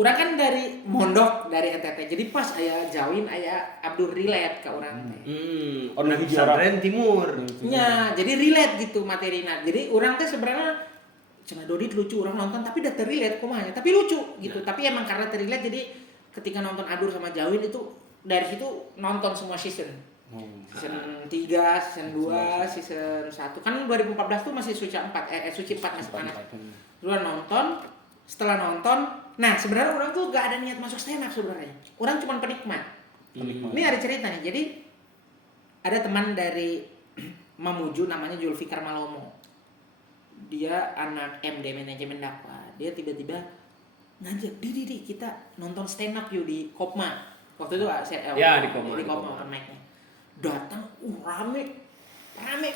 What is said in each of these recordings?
Urang kan dari mondok dari NTT. Jadi pas aya Jawin aya Abdur relate ka urang teh. Orang pesantren timur. Nya, jadi relate gitu materina. Jadi urang teh sebenarnya cenah Dodit lucu urang nonton tapi udah terrelate kumanya. Tapi lucu gitu. Tapi emang karena terrelate jadi ketika nonton Abdur sama Jawin itu dari situ nonton semua season. Season 3, season 2, season 1. Kan 2014 tuh masih Suci 4 Suci 4 masih panas. Duluan nonton, setelah nonton, nah sebenarnya orang tuh gak ada niat masuk stand up sebenarnya. Orang cuma penikmat. Ini ada cerita nih. Jadi ada teman dari Mamuju namanya Julfikar Malomo. Dia anak MD manajemen dakwah. Dia tiba-tiba ngajak, "Di kita nonton stand up yuk di Kopma." Waktu itu di Kopma open mic-nya. Datang, rame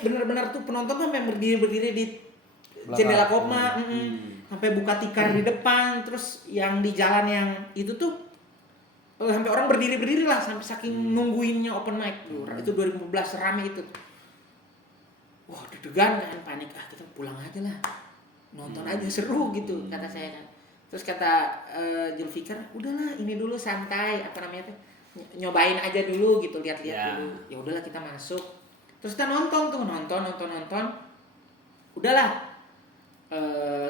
bener-bener tuh penonton tuh sampai berdiri di jendela Kopma, sampai buka tikar di depan, terus yang di jalan yang itu tuh sampai orang berdiri lah sampai saking nungguinnya open mic. Itu 2015 rame itu. Wah, deg-degan kan, panik, kita pulang aja lah. Nonton aja seru gitu kata saya kan. Terus kata Julfikar, udahlah ini dulu santai, apa namanya tuh? Nyobain aja dulu gitu, lihat-lihat dulu. Ya udahlah kita masuk. Terus kita nonton. Udahlah.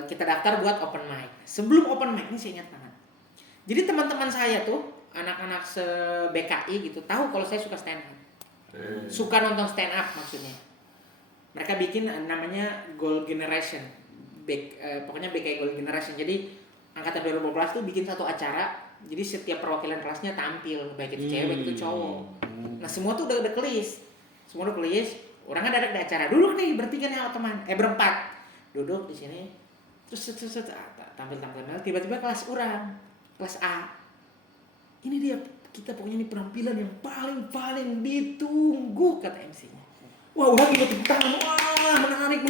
Kita daftar buat open mic. Sebelum open mic ini saya ingat banget. Jadi teman-teman saya tuh, anak-anak se-BKI gitu, tahu kalau saya suka stand up. Suka nonton stand up maksudnya. Mereka bikin namanya Gold Generation. Pokoknya BKI Gold Generation. Jadi angkatan 2012 tuh bikin satu acara. Jadi setiap perwakilan kelasnya tampil, baik itu cewek itu cowok. Nah semua tuh udah kelis. Semua udah kelis. Orang ada di acara. Duduk nih bertiga nih teman. Berempat. Duduk di sini. Terus tampil. Tiba-tiba kelas orang, kelas A. Ini dia kita pokoknya ini penampilan yang paling ditunggu kata MC-nya. Wah, orang juga tepuk tangan. Wah, menarik.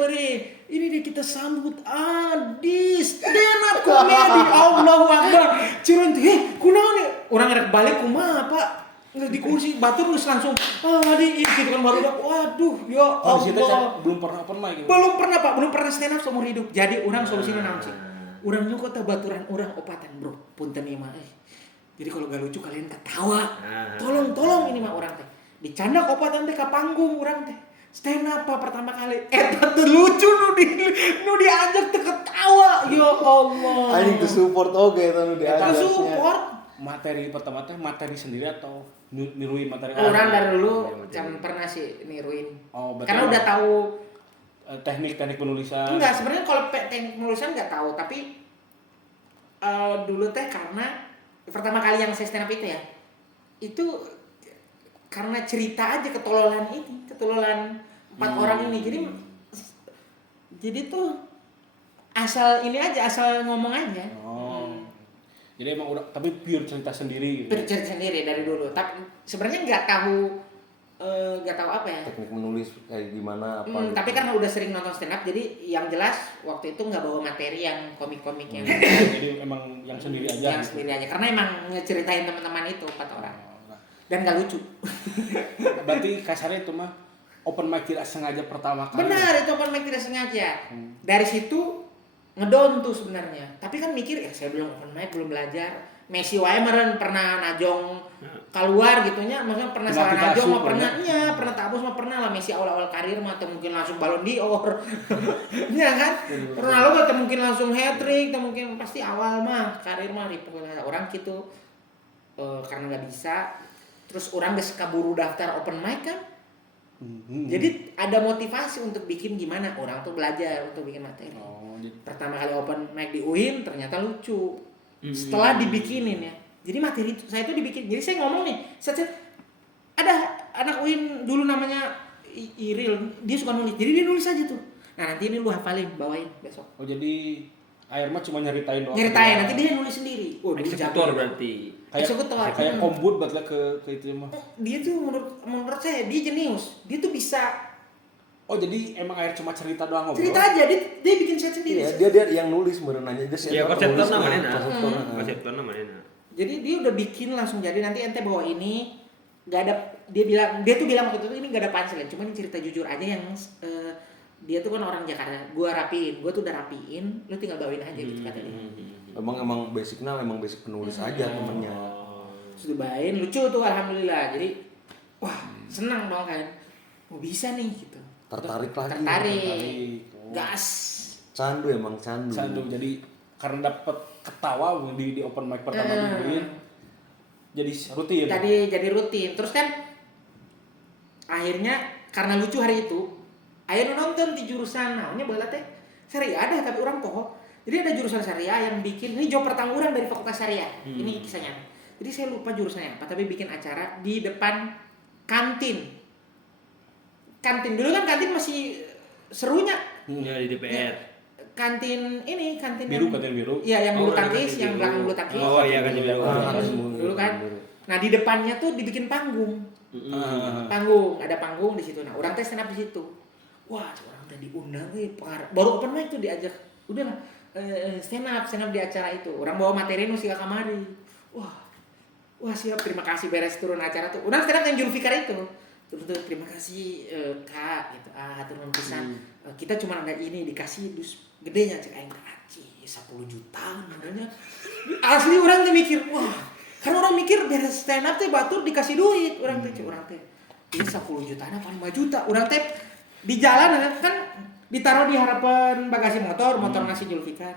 Hore. Ini dia kita sambut Adis stand up comedy. Allahu Akbar. Curun tuh, kunaon nih? Orang rek balik kumaha, Pak? Nggak di kursi batur terus langsung Adi gitu kan baru waduh ya Allah. Belum pernah open mic. Belum pernah, Pak. Belum pernah stand up seumur hidup. Jadi orang solusinya naon sih? Urang nyuko teh baturan urang opatan, Bro. Punten ieu mah. Jadi kalau gak lucu kalian ketawa. Tolong ini mah urang teh. Dicanda opatan teh ka panggung urang teh. Stand up pertama kali. Eta teh lucu nu diajak teh ketawa. Ya Allah. Anjing teu support oge eta nu diajak. Support. Materi pertama teh materi sendiri atau niruin materi orang dari dulu jangan pernah sih niruin. Karena udah tahu teknik penulisan. Enggak, sebenarnya kalau teknik penulisan enggak tahu, tapi dulu teh karena pertama kali yang saya stand up itu ya. Itu karena cerita aja ketololan 4 orang ini. Jadi tuh asal ngomong aja. Jadi emang udah, tapi pure cerita sendiri gitu. Pure cerita sendiri dari dulu. Tapi sebenarnya nggak tahu apa ya. Teknik menulis kayak gimana apa. Gitu. Tapi karena udah sering nonton stand up, jadi yang jelas waktu itu nggak bawa materi yang komik-komik yang. Jadi emang yang sendiri aja. Yang sendiri aja. Karena emang ngeceritain teman-teman itu 4 orang. Dan nggak lucu. Berarti kasarnya itu mah open mic tidak sengaja pertama kali. Benar, itu open mic tidak sengaja. Dari situ ngedown tuh sebenarnya. Tapi kan mikir saya belum open mic, belum belajar. Messi wae meren pernah najong keluar gitunya, maksudnya pernah salah najong mah pernah tabus mah pernah lah. Messi awal-awal karir mah atau mungkin langsung Ballon d'Or. Iya kan? Ronaldo atau mungkin langsung hat-trick, atau mungkin pasti awal mah karir mah orang gitu. Karena enggak bisa. Terus orang geus kaburu daftar open mic kan. Jadi ada motivasi untuk bikin gimana orang tuh belajar untuk bikin materi. Pertama kali open mic di UIN ternyata lucu. Setelah dibikinin ya. Jadi materi itu saya tuh dibikin. Jadi saya ngomong nih, ada anak UIN dulu namanya Iril, dia suka nulis. Jadi dia nulis aja tuh. Nah, nanti ini lu hafalin, bawain besok. Oh, jadi air mah cuma nyeritain doang. Nyeritain, nanti dia nulis sendiri. Eksekutor berarti. Eksekutor. Kayak kombut buatlah ke itu mah. Dia tuh menurut saya dia jenius. Dia tuh bisa. Oh, jadi emang air cuma cerita doang ngobrol. Cerita aja, dia bikin set sendiri. Iya, dia yang nulis berenangnya dia. Iya, konseptor namanya. Jadi dia udah bikin langsung jadi, nanti ente bawa ini enggak ada, dia tuh bilang waktu itu ini enggak ada punchline, cuma ini cerita jujur aja yang dia tuh kan orang Jakarta, gua tuh udah rapiin, lu tinggal bawain aja gitu kata dia. Emang basicnya emang basic penulis aja temennya. Terus dibayain lucu tuh alhamdulillah. Jadi wah, senang dong kan. Oh bisa nih gitu. Tertarik lagi. Tertarik. Oh. Gas. Candu emang candu. Sandu, jadi karena dapat ketawa di open mic pertama dibuin, jadi rutin. Jadi rutin. Terus kan akhirnya karena lucu hari itu, akhirnya nonton di jurusan namanya bala teh syariah ada tapi orang poho. Jadi ada jurusan syariah yang bikin ini job pertama orang dari fakultas syariah. Ini kisahnya. Jadi saya lupa jurusannya apa tapi bikin acara di depan kantin. Kantin dulu kan kantin masih serunya. Ya di DPR. Kantin Biru, yang- kantin biru. Iya, yang bulu Oh, tangkis, kantin yang biru. belakang bulu tangkis. Oh iya kan biru. Dulu kan. Nah, di depannya tuh dibikin panggung. Ada panggung di situ. Nah, orang teh stand up di situ. Wah, orang teh diundang baru open mic tuh diajak. Udah lah, stand up di acara itu. Orang bawa materi nu siga kamari. Wah siap, terima kasih beres turun acara tuh. Orang stand up yang Julfikar itu. Terus terima kasih Kak gitu. Hatur nuhun pisan. Kita cuma ada ini dikasih dus gedenya cek aing teh 10 juta namanya. Asli orang tuh mikir, wah, kan orang mikir beres stand up teh batur dikasih duit. Orang teh ini 10 juta apa 5 juta. Orang teh di jalan kan ditaruh di harapan bagasi motor nasi Julfikar.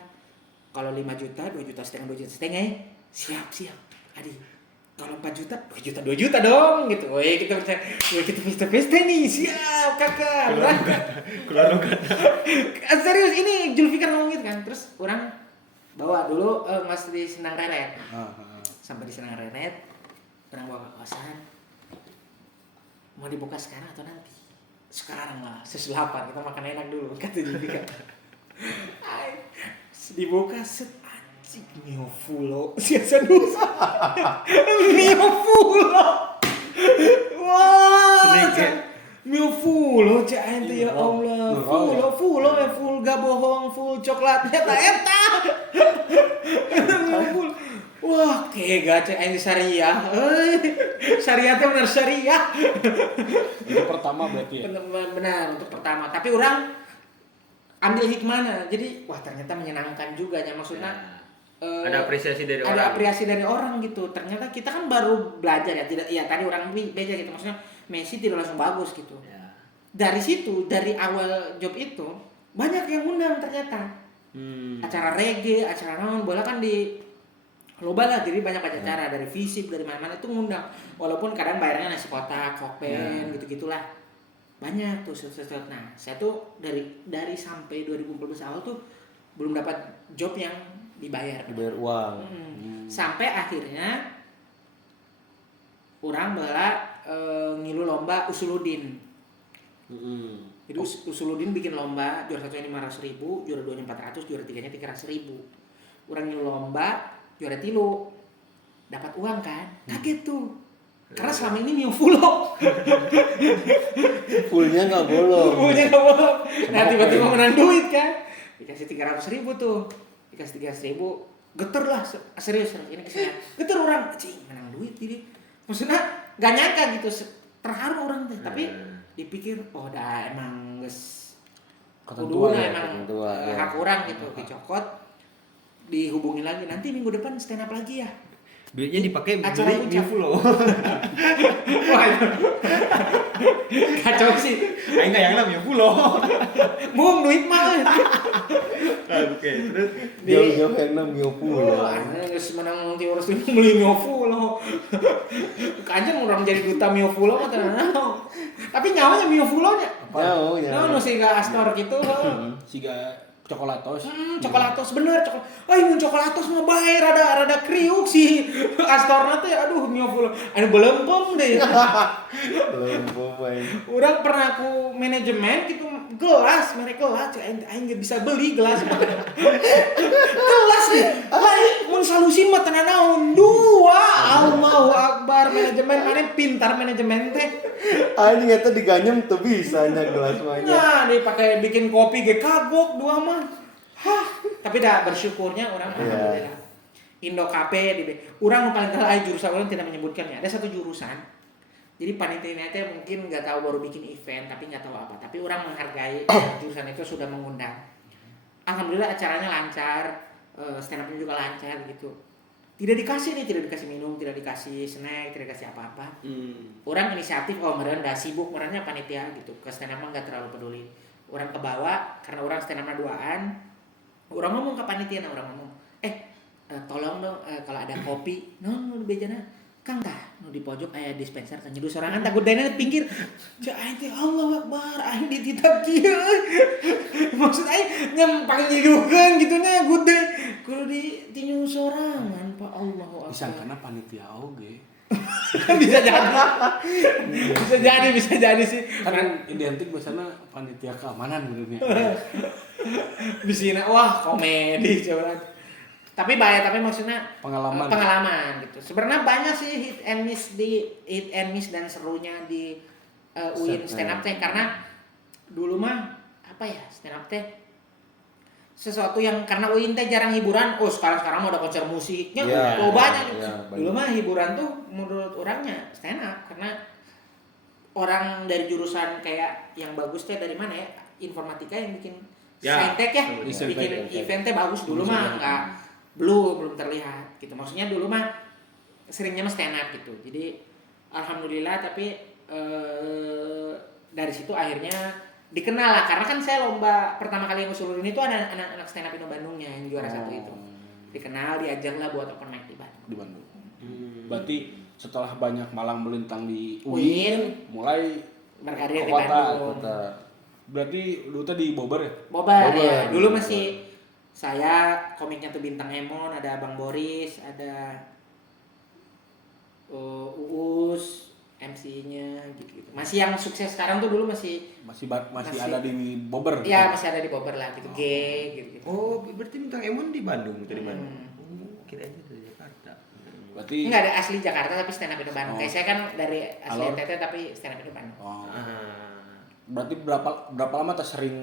Kalau 5 juta, 2 juta setengah, siap. Adi. Kalau 4 juta, 2 juta dong gitu. Woi, kita pesta nih, siap kakak. Keluar logat. Serius ini Julfikar ngomong gitu kan. Terus orang bawa dulu mas di Senang Reret. Sampai di Senang Reret, orang bawa ke kosan. Mau dibuka sekarang atau nanti? Sekarang lah, sesuatu kita makan enak dulu kata Julfikar. Dibuka set. Mio Fulo, siasa dosa. Mio Fulo. Wah, Mio Fulo, cak ente ya Allah. Fulo ya full gak bohong, full coklatnya tak eta. Mio Fulo. Wah, kega cak ente syariah. Syariah teh benar syariah. Itu pertama berarti ya. Benar untuk pertama. Tapi orang ambil hikmahnya. Jadi, wah ternyata menyenangkan juga ya maksudnya. Ada apresiasi dari orang. Ada apresiasi dari orang gitu. Ternyata kita kan baru belajar ya. Tidak, ya tadi orang belajar gitu. Maksudnya Messi tidak langsung bagus gitu. Ya. Dari situ, dari awal job itu banyak yang undang ternyata. Acara reggae, acara naon, bola kan di loba lah. Jadi banyak acara dari fisik, dari mana-mana itu ngundang. Walaupun kadang bayarnya nasi kotak, kokpen, gitu-gitulah. Banyak tuh sesuatu. Nah, saya tuh dari sampai 2014 awal tuh belum dapat job yang dibayar uang. Sampai akhirnya orang bala ngilu lomba Usuludin. Jadi Usuludin bikin lomba, juara 1-nya 500.000, juara 2-nya 400, juara 3-nya 300.000. Orang ngilu lomba, juara 3 dapat uang kan, kaget tuh. Karena selama ini Mio Fulo. Fullnya nggak bolong. Nah tiba-tiba menang duit kan, dikasih 300.000 tuh. Dikasih 300.000, geter lah, serius ini kesana. Geter orang, cing menang duit jadi. Maksudnya gak nyangka gitu, terharu orang teh. Tapi dipikir, oh dah emang geus kuduna emang hak orang gitu, dicokot, dihubungin lagi. Nanti minggu depan stand up lagi ya. Duitnya dipakai Acara beli puncak. Mio Fulo. Wah, kacau sih. Aing enggak yang Mio Fulo. Bung duit mah. Oke, terus Jauh-jauh enak Mio Fulo. Geus menang ti urus beli Mio Fulo. Kanjeng orang jadi duta Mio Fulo mah tenan. Tapi nyawanya Mio Fulo nya. Nyaho. Nah, nu siga Astor gitu, Siga coklatos. coklatos bener coklat. Mun coklatos mah bae rada kriuk sih. Astorna teh aduh Mio Fulo. Anu belempem deh. Belum pemain. Urang pernah ku manajemen gitu gelas, merek gelas aing geus bisa beli gelas. Gelas nih. Lain mun salusin mah tenan naon. 2. Allahu Akbar, manajemen mana pintar manajemen teh. Anjing eta diganyem teu bisa nya gelas mah nya. Nah, dipakai bikin kopi ge kagok 2 mah. Hah, tapi dah bersyukurnya orang alhamdulillah. Indo Cafe di urang nu paling kalah jurusan orang tidak menyebutkannya. Ada satu jurusan. Jadi panitia teh mungkin nggak tahu baru bikin event tapi nggak tahu apa. Tapi orang menghargai jurusan itu sudah mengundang. Alhamdulillah acaranya lancar. stand up-nya juga lancar gitu. Tidak dikasih minum, tidak dikasih snack, tidak dikasih apa-apa. Orang inisiatif, meren dah sibuk, merennya panitia gitu. Ke stand up mah nggak terlalu peduli. Orang kebawa karena orang stand up duaan. Orang ngomong ke panitia, orang ngomong, tolong dong kalau ada kopi, nu bejana, Kang tah, nu di pojok aya dispenser teh nyeduh sorangan tah gudena di pinggir. Cak aing teh Allahu Akbar, aing dititap kieu. Maksud aing nyempang nyeduhkeun gitu nya gude. Kudu ditinyu sorangan, Pak Allahu Akbar. Disangkana panitia oge. bisa jadi sih. Kan identik biasanya panitia keamanan benernya. Bisina wah komedi coba. Tapi maksudnya pengalaman gitu. Sebenarnya banyak sih hit and miss dan serunya di UIN stand up teh karena dulu mah apa ya stand up teh sesuatu yang karena UIN teh jarang hiburan. Sekarang mau ada konser musiknya banyak. Dulu mah hiburan tuh menurut orangnya stand up karena orang dari jurusan kayak yang bagus teh dari mana ya? Informatika yang bikin saintek ya, bikin eventnya bagus dulu mah enggak belum terlihat gitu. Maksudnya dulu mah seringnya mah stand up gitu. Jadi alhamdulillah tapi dari situ akhirnya dikenal lah karena kan saya lomba pertama kali yang usul ini tuh ada anak-anak stand up Indo Bandungnya yang juara satu itu. Dikenal, diajak lah buat open mic di Bandung. Berarti setelah banyak malang melintang di UIN mulai berkarir di Bandung. Bandung. Berarti dulu teh di Bogor ya? Bogor ya. Dulu masih saya komiknya tuh Bintang Emon, ada Bang Boris, ada Uus, MC-nya gitu. Masih yang sukses sekarang tuh dulu masih ada di Bogor. Iya, masih ada di Bogor lah gitu. Gitu. Berarti Bintang Emon di Bandung itu di mana? Kirain dari Jakarta. Berarti enggak ada asli Jakarta tapi stand up Indo Bandung. Kayak saya kan dari asli NTT tapi stand up Indo Bandung. Berarti berapa lama tuh sering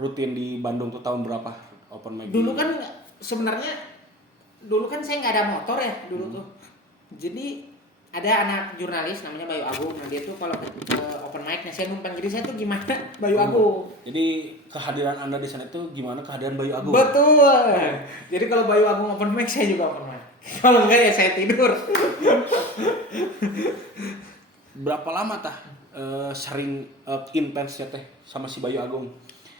rutin di Bandung tuh tahun berapa open mic? Dulu kan sebenarnya saya nggak ada motor ya dulu tuh. Jadi ada anak jurnalis namanya Bayu Agung. Nah dia tuh kalau ke open mic saya numpang. Jadi saya tuh gimana Bayu Agung. Jadi kehadiran Anda di sana itu gimana kehadiran Bayu Agung? Betul. Jadi kalau Bayu Agung open mic saya juga open mic. Kalau enggak ya saya tidur. Berapa lama tah sering intensnya teh sama si Bayu Agung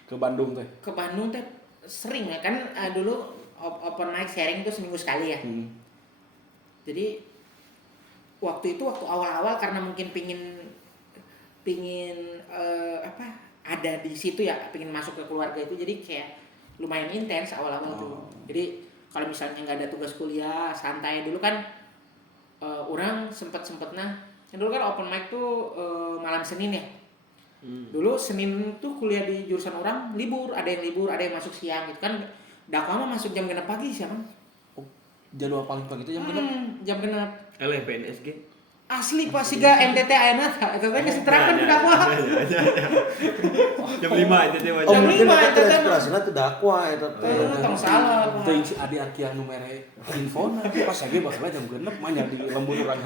ke Bandung teh? Ke Bandung teh sering ya kan dulu open mic sharing itu seminggu sekali ya. Jadi waktu awal-awal karena mungkin pingin ada di situ ya, pingin masuk ke keluarga itu jadi kayak lumayan intens awal-awal tuh. Jadi kalau misalnya nggak ada tugas kuliah santai dulu kan orang sempetnya dulu kan open mic tuh malam Senin ya. Dulu Senin tuh kuliah di jurusan orang libur, ada yang masuk siang gitu kan. Dakwah mah masuk jam 6 pagi sih, Bang. Jadwal paling pagi itu jam genep. Jam 6. LPNSG. Asli pas siga NTT ayeuna tah eta teh geus diterangkeun di dakwah. Jam 5 aja teh. Jam 5 eta teh inspirasina teh dakwah eta teh. tong salah. Teuing si Adi Arkian nu mere infona pas lagi bakal jam genep mah nya di lembur urang.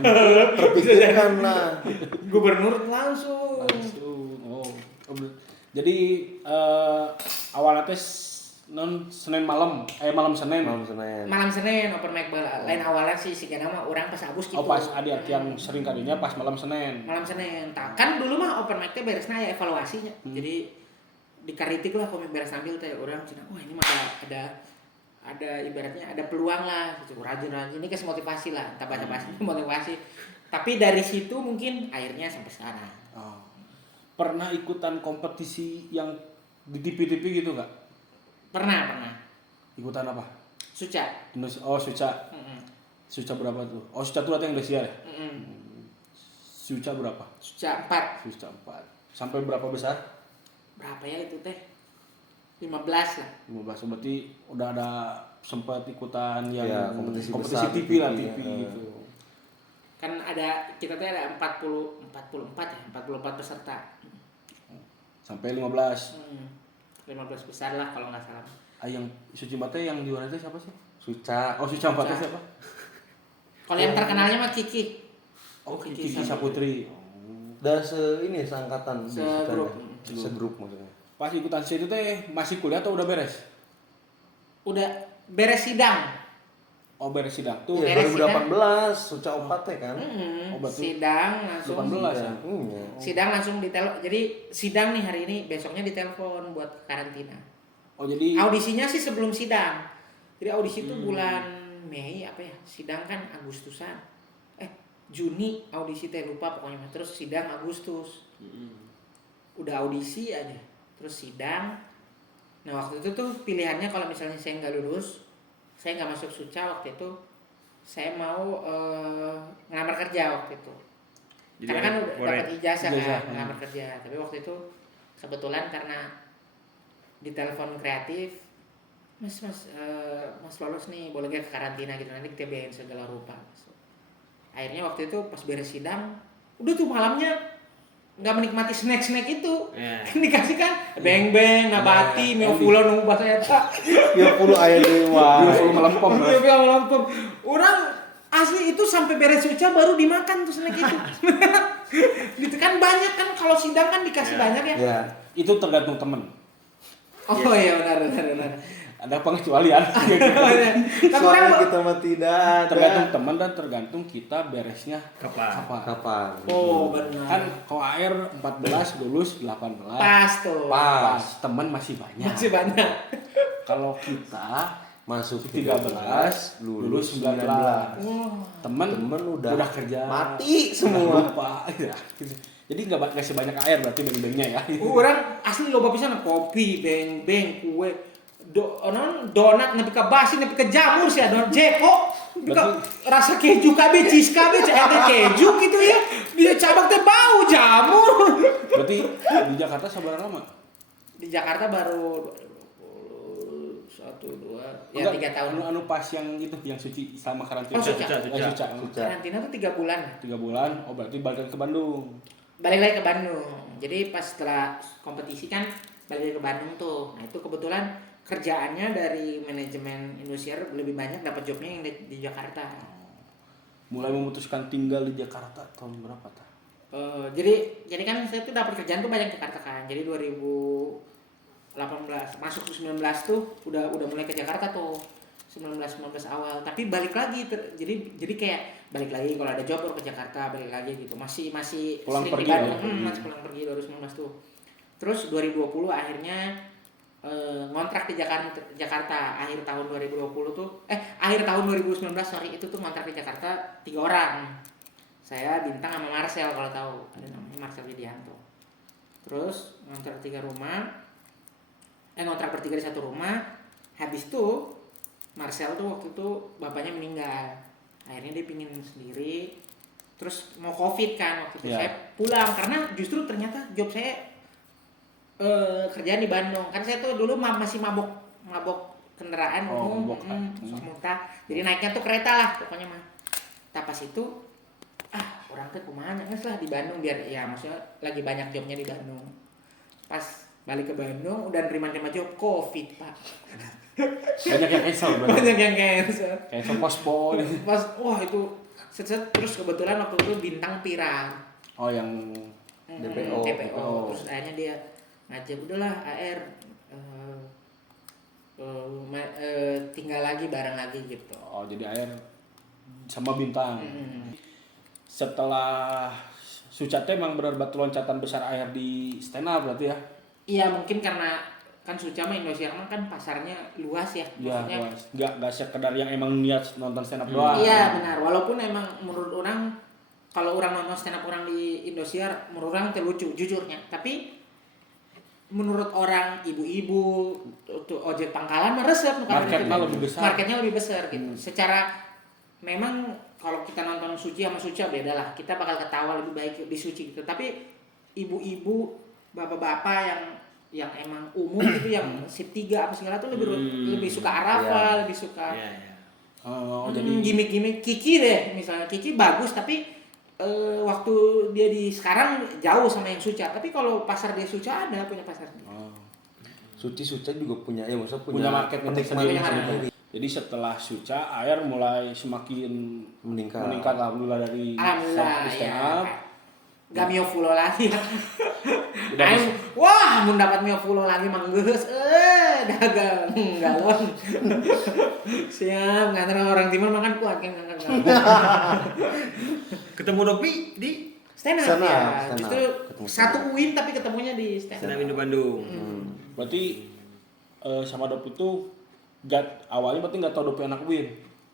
Terpikirkan lah. Gubernur langsung. Oh. Jadi awalnya teh Senin malam Senin. Malam Senin open mic bala. Lain awalnya sih sigana mah urang pas Agus gitu. Oh pas Adi Arkian sering kalinya pas malam Senin. Kan dulu mah open mic teh beresna ya evaluasinya. Jadi dikritik lah komik beres ambil teh urang cenah wah ini mah ada ibaratnya ada peluang lah gitu. Rajin ini kes motivasi lah, entah baca-baca motivasi. Tapi dari situ mungkin akhirnya sampai sekarang. Pernah ikutan kompetisi yang di TV-TV gitu nggak? Pernah. Ikutan apa? Suca. Suca. Suca berapa tuh? Suca tuh yang Indonesia ya? Suca berapa? Suca 4. Suca 4. Sampai berapa besar? Berapa ya itu teh? 15 lah. 15 berarti udah ada sempat ikutan yang ya, kompetisi TV lah TV gitu. Kan kita tuh ada 44 peserta. Sampai 15. 15 besar lah kalau nggak salah. Yang Suci Mbate yang di mana itu siapa sih? Suca. Suca Mbate siapa? Kalau yang terkenalnya mah Kiki. Kiki Saputri. Udah seangkatan segrup maksudnya. Pas ikutan situ teh masih kuliah atau udah beres? Udah beres sidang. Oh beres sidang tuh. Iya, Beres 2018 Suca Opat teh kan. Oh, berarti Sidang langsung 18 ya. Iya. sidang langsung jadi sidang nih hari ini, besoknya ditelepon buat karantina. Oh jadi Audisinya sih sebelum sidang. Jadi audisi itu bulan Mei apa ya? Sidang kan Agustusan. Juni audisi teh lupa pokoknya. Terus sidang Agustus. Udah audisi aja. Terus sidang. Nah waktu itu tuh pilihannya kalau misalnya saya nggak lulus, saya nggak masuk Suca waktu itu, saya mau ngelamar kerja waktu itu. Jadi Karena kan udah dapat ijazah Ijazah, kan ngelamar kerja. Tapi waktu itu kebetulan karena ditelepon kreatif, mas lolos nih, boleh gak ke karantina gitu, nanti kita biayain segala rupa. Akhirnya waktu itu pas beres sidang, udah tuh malamnya nggak menikmati snack itu. Dikasih kan beng nabati mie fulo nunggu bahasa eta. Ya puluh aya deui wae. full melempem. Mie melempem. Orang asli itu sampai beres Suca baru dimakan tuh snack itu. Gitu kan banyak kan kalau sidang kan dikasih banyak ya. Ya. Itu tergantung temen. Oh iya benar. Ada pengecualian. Tapi orang Soalnya kita mah tidak ada. Tergantung teman dan tergantung kita beresnya Kapan? Kapan? oh benar. kan kalau air 14 lulus 18 Pas tuh. Pas. teman masih banyak. Masih banyak. Kalau kita Masuk 13 lulus 19 teman udah kerja mati semua. lupa ya. Jadi nggak sebanyak air berarti beng-bengnya ya. Orang asli loba pisan kopi, beng, kue, donat nepi ka basi nepi ka jamur sih donat jeko. Rasa keju kabe, cheese kabe, keju gitu ya. Dia cabang teh bau jamur. Berarti di Jakarta sabar lama? Di Jakarta baru 3 tahun. Anu pas yang itu yang suci selama karantina. Oh, Suca. Suca. Karantina tuh 3 bulan. 3 bulan. Oh berarti balik ke Bandung. Balik lagi ke Bandung. Jadi pas setelah kompetisi kan balik lagi ke Bandung tuh. Nah itu kebetulan kerjaannya dari manajemen Indosiar lebih banyak dapat jobnya yang di Jakarta. Mulai memutuskan tinggal di Jakarta tahun berapa tah? Jadi kan saya tuh dapat kerjaan tuh banyak di Jakarta kan. Jadi 2018 masuk ke 19 tuh udah mulai ke Jakarta tuh. 19 awal, tapi balik lagi jadi kayak balik lagi kalau ada job baru ke Jakarta, balik lagi gitu. Masih pulang sering pergi di Bandung, masih pulang pergi 2019 tuh. Terus 2020 akhirnya ngontrak di Jakarta akhir tahun 2020 tuh akhir tahun 2019 itu tuh ngontrak di Jakarta 3 orang. Saya Bintang sama Marcel kalau tahu, ada namanya Marcel Widianto. Terus ngontrak 3 rumah. Ngontrak bertiga di satu rumah. Habis tuh Marcel tuh waktu itu bapaknya meninggal, akhirnya dia pingin sendiri, terus mau COVID kan waktu itu saya pulang karena justru ternyata job saya kerjaan di Bandung kan. Saya tuh dulu masih mabok kendaraan umum, sok muntah, jadi naiknya tuh kereta lah pokoknya mah. Pas itu orang tuh kumaha nges lah di Bandung biar ya maksudnya lagi banyak jobnya di Bandung. Pas balik ke Bandung udah nerima job COVID pak. Banyak yang cancel berarti. Banyak yang cancel pospon. Pas wah itu set terus kebetulan waktu itu Bintang pirang. Oh yang DPO. Terus akhirnya dia ngajak udahlah AR tinggal lagi bareng lagi gitu. Oh jadi air sama Bintang. Setelah Suca teh emang benar-benar loncatan besar air di stand up berarti ya? Iya mungkin karena kan Suca mah Indosiar mah kan pasarnya luas ya. Iya luas. Nggak sekedar yang emang niat nonton stand up doang. Iya benar. Walaupun emang menurut orang kalau orang nonton stand up orang di Indosiar menurut orang terlucu jujurnya. Tapi menurut orang ibu-ibu tuh ojek pangkalan mah resep marketnya lebih besar. Marketnya lebih besar gitu. Secara memang kalau kita nonton Suci sama Suca beda lah. Kita bakal ketawa lebih baik di Suci gitu. Tapi ibu-ibu, bapak-bapak yang emang umum gitu yang shift 3 apa segala tuh lebih suka Arafa, lebih suka jadi gimmick-gimmick Kiki deh. Misalnya Kiki bagus tapi waktu dia di sekarang jauh sama yang Suca. Tapi kalau pasar dia Suca ada punya pasar. Suca juga punya ya maksudnya punya market sendiri. Jadi setelah Suca air mulai semakin meningkat alhamdulillah dari stand up. Gak mio fulo lagi. Wah, mau dapat mio fulo lagi mah geus dagang galon. Siap, ngantar orang timur makan kuat kan ngangkat galon. Ketemu Dopi di Stand up Stand up, ya. stand up. Justru Ketemu satu stand up. UIN tapi ketemunya di stand Stand up. Up Indo Bandung. Berarti sama Dopi itu awalnya berarti nggak tahu Dopi anak Win.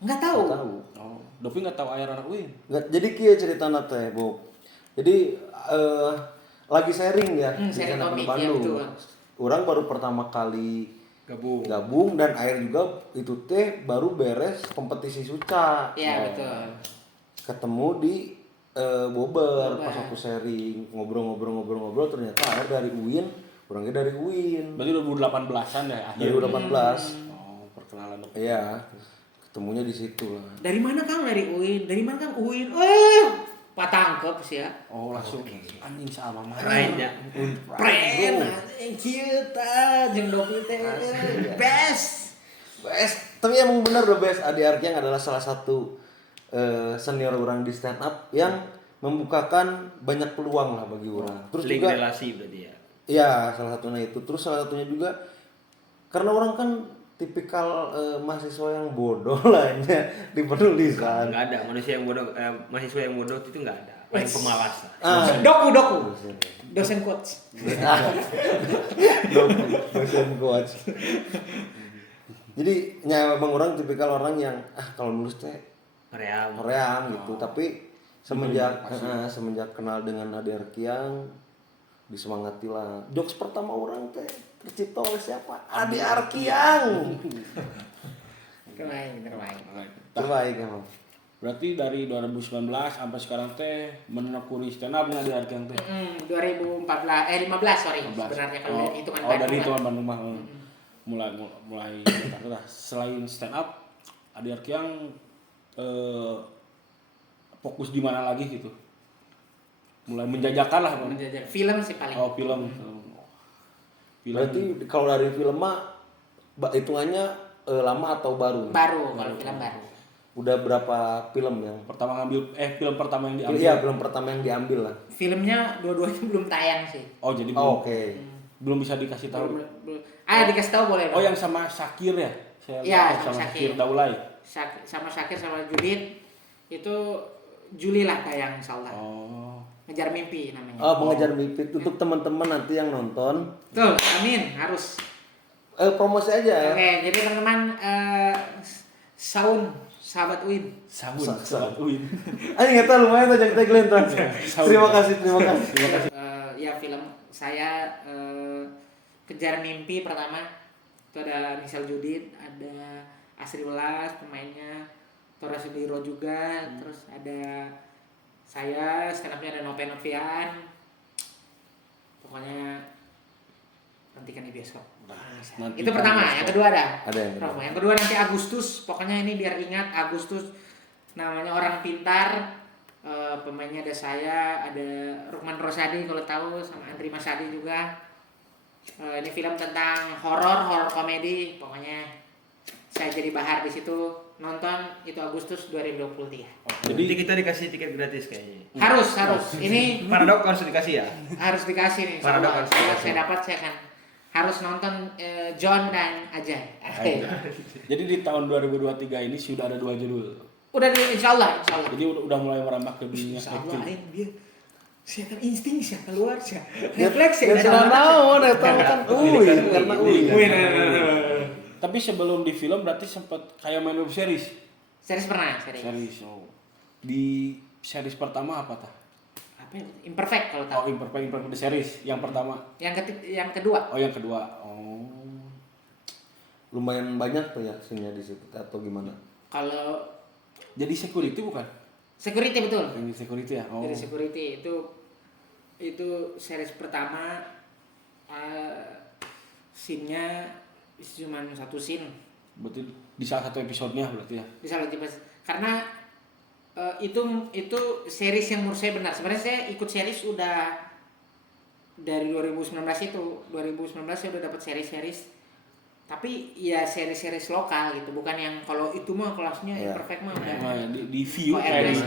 Enggak tahu. Tahu. Oh, Dopi nggak tahu ayah anak Win. Nggak, jadi kieu ceritana teh, Bob. Jadi lagi sharing ya di Sharing Stand Up komik, Bandung. ya, betul. Orang baru pertama kali Gabung. dan air juga itu teh baru beres kompetisi suca. Iya, betul. Ketemu di Bobber Bobber. pas aku sharing ngobrol ternyata air dari UIN, orangnya dari UIN. Berarti 2018-an ya akhir. 2018. Oh, perkenalan Dopi. Iya. Ketemunya di situ lah. Dari mana Kang? Dari UIN. Dari mana Kang? UIN. Patangkep sih ya. Oh, langsung anjing sama mana. Rainnya. Pren, anjing kita jeung Dopi teh best. Best. Tapi emang benar loh Best. Adi Arkyang adalah salah satu senior orang di stand up yang membukakan banyak peluang lah bagi orang. Terus Link juga relasi berarti ya. ya salah satunya itu. Terus salah satunya juga karena orang kan tipikal mahasiswa yang bodoh lah ya di penulisan. Enggak ada manusia yang bodoh, mahasiswa yang bodoh itu enggak ada. Paling pemalas lah. Doku. Dosen coach. Dosen coach. Jadi ya memang orang tipikal orang yang kalau nulis teh Ream. gitu. Tapi semenjak kenal dengan Adi Arkyang disemangati lah. Jokes pertama orang teh tercipta oleh siapa? Adi Arkyang. Terbaik. Terbaik emang. Berarti dari 2019 sampai sekarang teh menekuni stand up dengan Adi Arkyang teh. 15 sorry. 15. Sebenarnya kalau dari hitungan Oh, dari Bandung hitungan lah. Bandung mah. Mulai lah. Selain stand up, Adi Arkyang fokus di mana lagi gitu? Mulai menjajakan lah, Bang. Menjajah film sih paling. Oh, film. Berarti kalau dari film mah hitungannya lama atau baru? Baru kalau film baru. Udah berapa film yang film pertama yang diambil. Iya, film pertama yang diambil lah. Filmnya dua-duanya belum tayang sih. Oh, jadi Oh, oke. belum bisa dikasih tahu. Belum. Dikasih tahu boleh. Oh, dong. yang sama Syakir ya? Iya, sama sama Syakir Syakir. Daulay. Sama Syakir sama Judit itu Juli lah tayang insyaallah. Oh. Ngejar mimpi namanya. Oh, mengejar mimpi untuk teman-teman nanti yang nonton. Tuh, amin harus. Promosi aja ya. Oke, jadi teman-teman Saun sahabat Uin. Sahabat Uin. Nggak tahu lumayan tuh jadi tagline tuh. Terima kasih. Ya film saya Kejar Mimpi pertama itu ada Nisal Judit, ada Asri Welas pemainnya, Tora Sudiro juga, terus ada saya stand up-nya ada Noven Novian. Pokoknya nantikan di bioskop. Itu pertama, yang kedua ada. Ada yang kedua. Yang kedua nanti Agustus, pokoknya ini biar ingat Agustus namanya Orang Pintar. Pemainnya ada saya, ada Rukman Rosadi kalau tahu, sama Andri Masadi juga. Ini film tentang horor komedi, pokoknya saya jadi Bahar di situ. Nonton itu Agustus 2023. Jadi kita dikasih tiket gratis kayaknya. Harus. Ini Paradok harus dikasih ya. harus dikasih nih. Paradok Insyaallah. harus dikasih. Saya dapat saya akan harus nonton John dan Ajay. Jadi di tahun 2023 ini sudah ada 2 judul. Udah insyaallah. Jadi udah mulai merambah ke dunia Insyaallah acting. dia siapa insting siapa keluar siapa refleks Ya sudah tahu, kan Uin karena Uin. Tapi sebelum di film berarti sempat kayak main web series. Series pernah, series. Series. Oh. Di series pertama apa tah? Apa ya? Imperfect kalau Oh, tahu. Imperfect the series yang pertama. Yang kedua. Oh, yang kedua. Oh. Lumayan banyak tuh ya scene-nya di situ atau gimana? Kalau Jadi security bukan? security betul. Yang di security ya. Oh. Jadi security itu series pertama scene-nya cuma satu scene. Berarti di salah satu episodenya berarti ya. Bisa lebih pas karena itu series yang menurut saya benar. Sebenarnya saya ikut series udah dari 2019 itu. 2019 saya udah dapat series. Tapi ya series lokal gitu, bukan yang kalau itu mah kelasnya Iya. Imperfect mah udah. Nah, di view OMS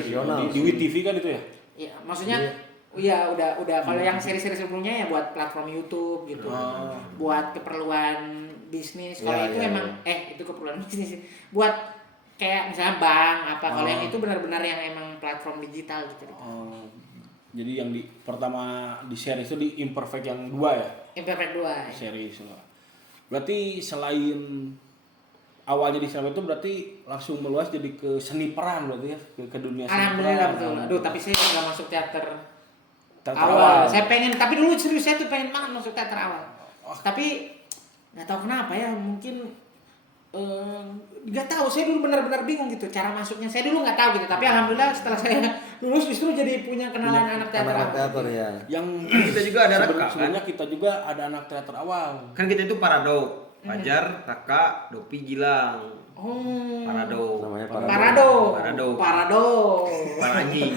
di WTV kan itu ya. Ya, maksudnya iya udah kalau yang seri-seri sebelumnya ya buat platform YouTube gitu. Buat keperluan bisnis. Kalau Ya, itu ya, emang itu keperluan bisnis sih. Buat kayak misalnya bank apa. Kalau yang itu benar-benar yang emang platform digital gitu. Jadi yang pertama di series itu di Imperfect yang 2 ya? Imperfect 2. Series lah. Berarti selain awalnya di sinetron itu berarti langsung meluas jadi ke seni peran berarti ya, ke dunia seni peran. Alhamdulillah betul. Aduh, tapi saya nggak masuk teater Teater awal. awal. Saya pengen, tapi dulu serius saya tuh pengen banget masuk teater awal. Tapi nggak tahu kenapa ya, mungkin nggak tahu. Saya dulu benar-benar bingung gitu cara masuknya. Saya dulu nggak tahu gitu. Tapi alhamdulillah setelah saya lulus justru jadi punya kenalan anak teater Anak awal. teater ya. Yang Kita juga ada reka, kan? sebelumnya kita juga ada anak teater awal. Kan kita itu Paradok. Fajar, Raka, Dopi, Gilang. Oh. Paradok. Namanya Parado. Parado. Parado. Para anjing.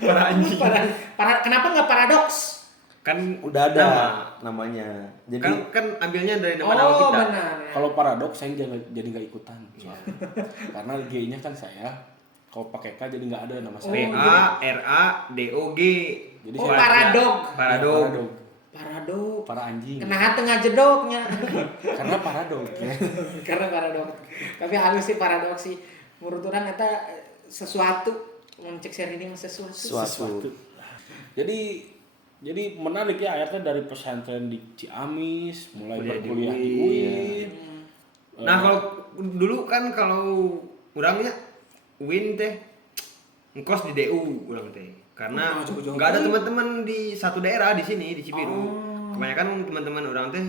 Para anjing. Kenapa nggak paradoks? Kan Udah ada nama. namanya. Jadi Kan ambilnya dari nama-nama Oh kita. benar. Kalau paradoks saya jadi nggak ikutan. Karena G-nya kan saya. Kalau pakai K jadi nggak ada nama P saya. A R A D O G. Jadi Oh, saya- paradok. Paradok. Parado. Para anjing. Kena tengah jedoknya. Karena paradok ya. Karena paradoks. Tapi halus sih paradoks sih. Menurut orang kata sesuatu mencek seri ini sesuatu. Sesuatu. Jadi menarik ya akhirnya dari pesantren di Ciamis mulai Kuliah di berkuliah di UIN. UIN. Nah, kalau dulu kan kalau orangnya Win teh ngkos di DU orang teh. Karena jauh-jauh. nggak ada teman-teman di satu daerah di sini di Cibiru. Kebanyakan teman-teman orang teh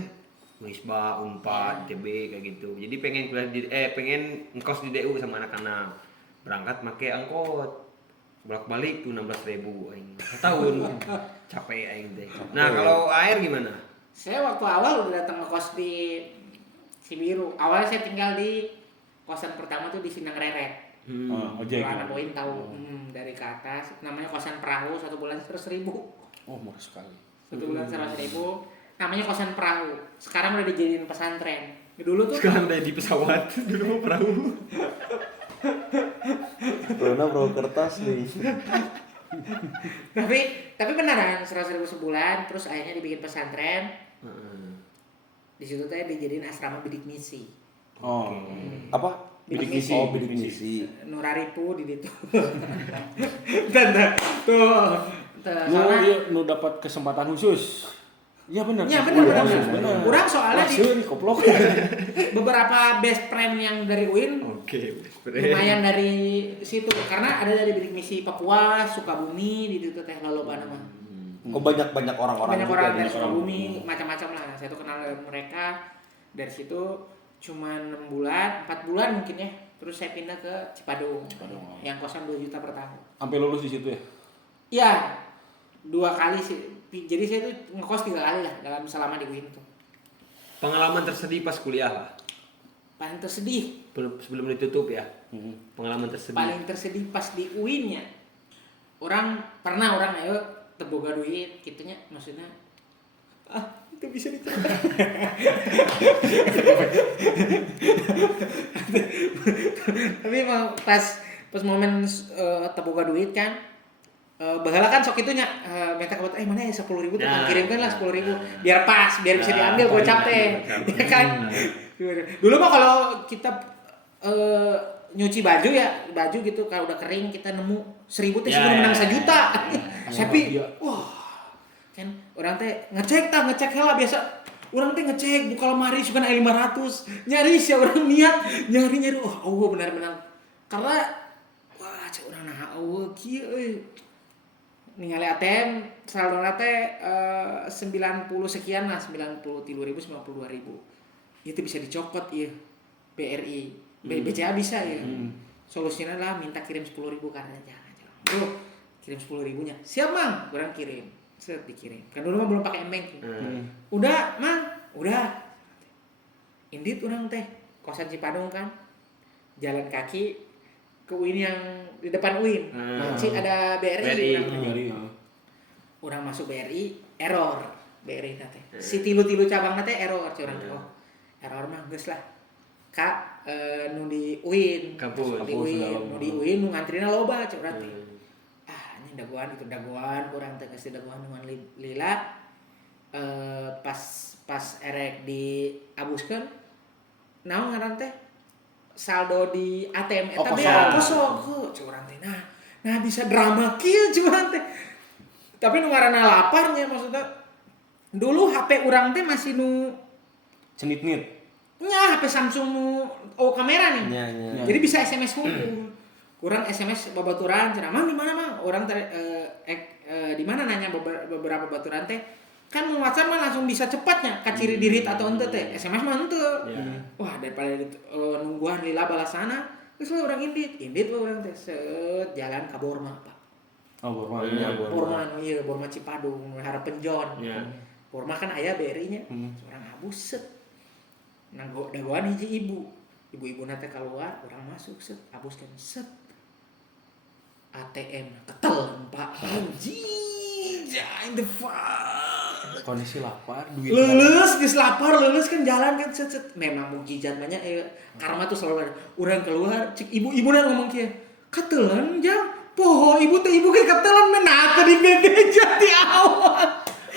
Wisba, Unpad, TB kayak gitu. Jadi pengen pengen ngkos di DU sama anak-anak. Berangkat make angkot. Bolak-balik tuh 16.000 aing. Setahun. Capek aing teh. Nah, kalau air gimana? Saya waktu awal udah datang ngekos di Cibiru. Awalnya saya tinggal di kosan pertama tuh di Sindang Reret. Ojek. Kalau anak poin tahu dari ke atas. Namanya kosan perahu, 1 bulan 100.000. Oh murah sekali. 1 bulan 100.000. Namanya kosan perahu. Sekarang udah dijadiin pesantren. Dulu tuh Sekarang udah di pesawat, dulu mau perahu. Rona bro kertas nih. tapi beneran 100.000 sebulan. Terus akhirnya dibikin pesantren. Di situ tuh dijadiin asrama bidik misi. Oh. Apa? Bidik misi. Oh, bidik misi. Nuraripu di situ. Tuh. Nu dapat kesempatan khusus. Iya benar. Iya benar. Benar. Kurang soalnya di Langsung koplok. beberapa best friend yang dari UIN Oke, lumayan dari situ karena ada dari bidik misi Papua, Sukabumi di situ teh loloba nama. Oh banyak orang-orang Banyak juga orang di dari sana. Sukabumi macam-macam lah. Saya tuh kenal mereka dari situ cuma 6 bulan, 4 bulan mungkin ya. Terus saya pindah ke Cipadung. Yang kosan 2 juta per tahun. Sampai lulus di situ ya. Iya. 2 kali sih. Jadi saya tuh ngekos 3 kali lah dalam selama di UIN tuh. Pengalaman tersedih pas kuliah lah. Paling tersedih, Sebelum ditutup ya. Pengalaman tersedih. paling tersedih pas di UIN ya. Orang ayo teboga duit gitunya maksudnya. Itu bisa diceritakan. Tapi emang pas momen teboga duit kan bahala kan sok itunya minta ke mana ya 10.000 tuh Nah. kirimkan lah 10.000 biar pas biar bisa diambil gocap teh ya kan. Dulu mah kalau kita nyuci baju gitu kalau udah kering kita nemu 1.000 teh sudah menang 1 juta. Happy. Wah. Kan orang teh ngecek heula biasa. Orang teh ngecek buka lemari suka na 500. Nyari sih orang niat nyari. Wah, Allah benar-benar. Karena wah, cek urang nah Allah kieu euy. Ningali ATM saldo teh 90 sekian lah, 93.000, 92.000. Itu bisa dicokot ieu BRI. BCA bisa ya. Solusinya lah minta kirim 10.000 karena jangan. Bro, kirim 10.000-nya. Siap, Mang. Kurang kirim. Set dikirim. Kan dulu mah belum pakai M-Banking. Udah, Mang. Udah. Indit orang teh kosan Cipadung kan. Jalan kaki ke UIN yang di depan UIN. Ada BRI. Orang masuk BRI, error. BRI teh. Si tilu-tilu cabang teh error, curang teh. Oh, error mah geus lah. Kak, nu di UIN. Kampus. Di UIN, nu di UIN nu ngantrina loba curang teh. Ini daguan kurang teh geus daguan dengan lila. pas erek diabuskeun naon ngaran teh saldo di ATM eta kosong curang teh nah bisa drama kieu curang teh tapi nu ngaranna laparnya maksudnya dulu HP urang teh masih nu cenit-nit. nya HP Samsung nu kamera nih Nya. jadi bisa SMS hubung kurang SMS babaturan cenah mang di mana mang orang di mana nanya beberapa baturan teh kan mau WhatsApp mah langsung bisa cepatnya kaciri dirit atau ente teh SMS mah ente wah daripada nungguan lila balasana terus lah orang indit orang teh set jalan ke Borma pak Oh, Borma Cipadung Harapan John Borma kan aya BRI nya orang abus set dagoan hiji ibu nate keluar orang masuk set abus kan set ATM ketel pak anjing in the fuck kondisi lapar, duit geus lapar kan jalan kan set memang mukjizat banyak karma tuh selalu ada urang keluar cik ibu-ibuna ngomong kieu kateulan jang poho ibu ge kateulan menata di bebeja ti awal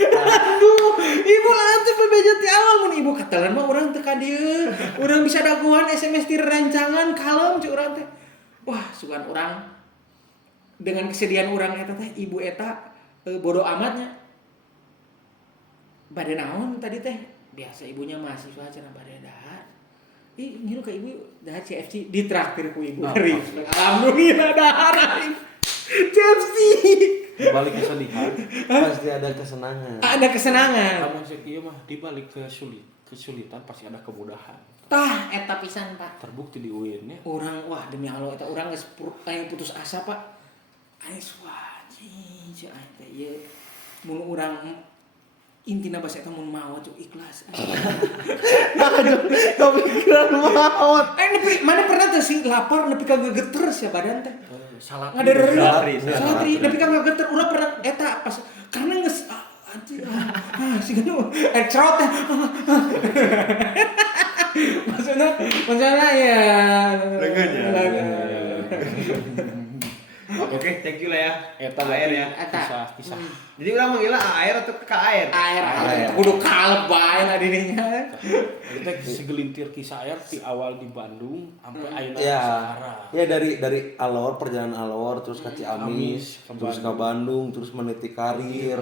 aduh ibu lantai bebeja ti awal mun ibu kateulan mah urang teu ka dieu urang bisa daguan SMS ti rancangan kalem cik urang teh wah sugan urang dengan kesedihan urang eta teh ibu eta bodoh amatnya bade naon tadi teh biasa ibunya mahasiswa cenah bade dahar ngilu ka ibu dahar CFC ditraktir ku ibu alhamdulillah dahar aing CFC balik kesedihan Pasti ada kesenangan. Lamun ieu mah dibalik kesulitan pasti ada kemudahan tah eta pisan Pak terbukti di UIN nya orang wah demi Allah eta urang geus putus asa Pak aing suaji ceu aing teh ieu mun urang intina bahasa eta mun maot cuk ikhlas. Aduh, kepikiran maot. Nepi mana pernah teh sih lapar nepi ka gegeter sia badan teh. salah Salatri nepi ka gegeter urang pernah eta pas karena geus anjir. Sigana cerot teh. Maksudnya ya. Oke, thank you lah ya. eta air ya. kisah Jadi orang manggilnya air atau ke air? Air. Kudu kalep bae lah dirinya. kita segelintir kisah air di awal di Bandung sampai ayeuna Ya. sekarang. Ya dari Alor, perjalanan Alor terus ke Ciamis, terus ke Bandung, terus meniti karir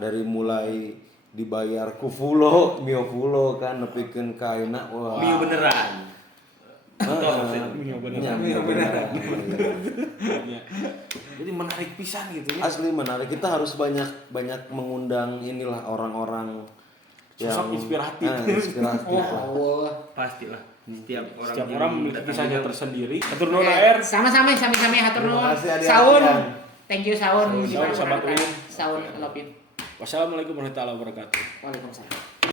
dari mulai dibayar ku Fulo, Mio Fulo kan nepikeun ka ayeuna wah. Mio beneran. Mio beneran. Mio beneran. Ya. Jadi menarik pisan gitu ya. Asli menarik. Kita harus banyak mengundang inilah orang-orang Sosok yang inspiratif. Inspiratif lah. Allah. Pastilah. Setiap Setiap yang orang memiliki datang kisahnya juga. tersendiri. Atur nuhun air. Sama-sama hatur nuhun. Terima kasih, adik-adik Saun. yang- Thank you Saun. Saun, sahabat Uin. Saun, love you. Wassalamualaikum warahmatullahi wabarakatuh. Waalaikumsalam.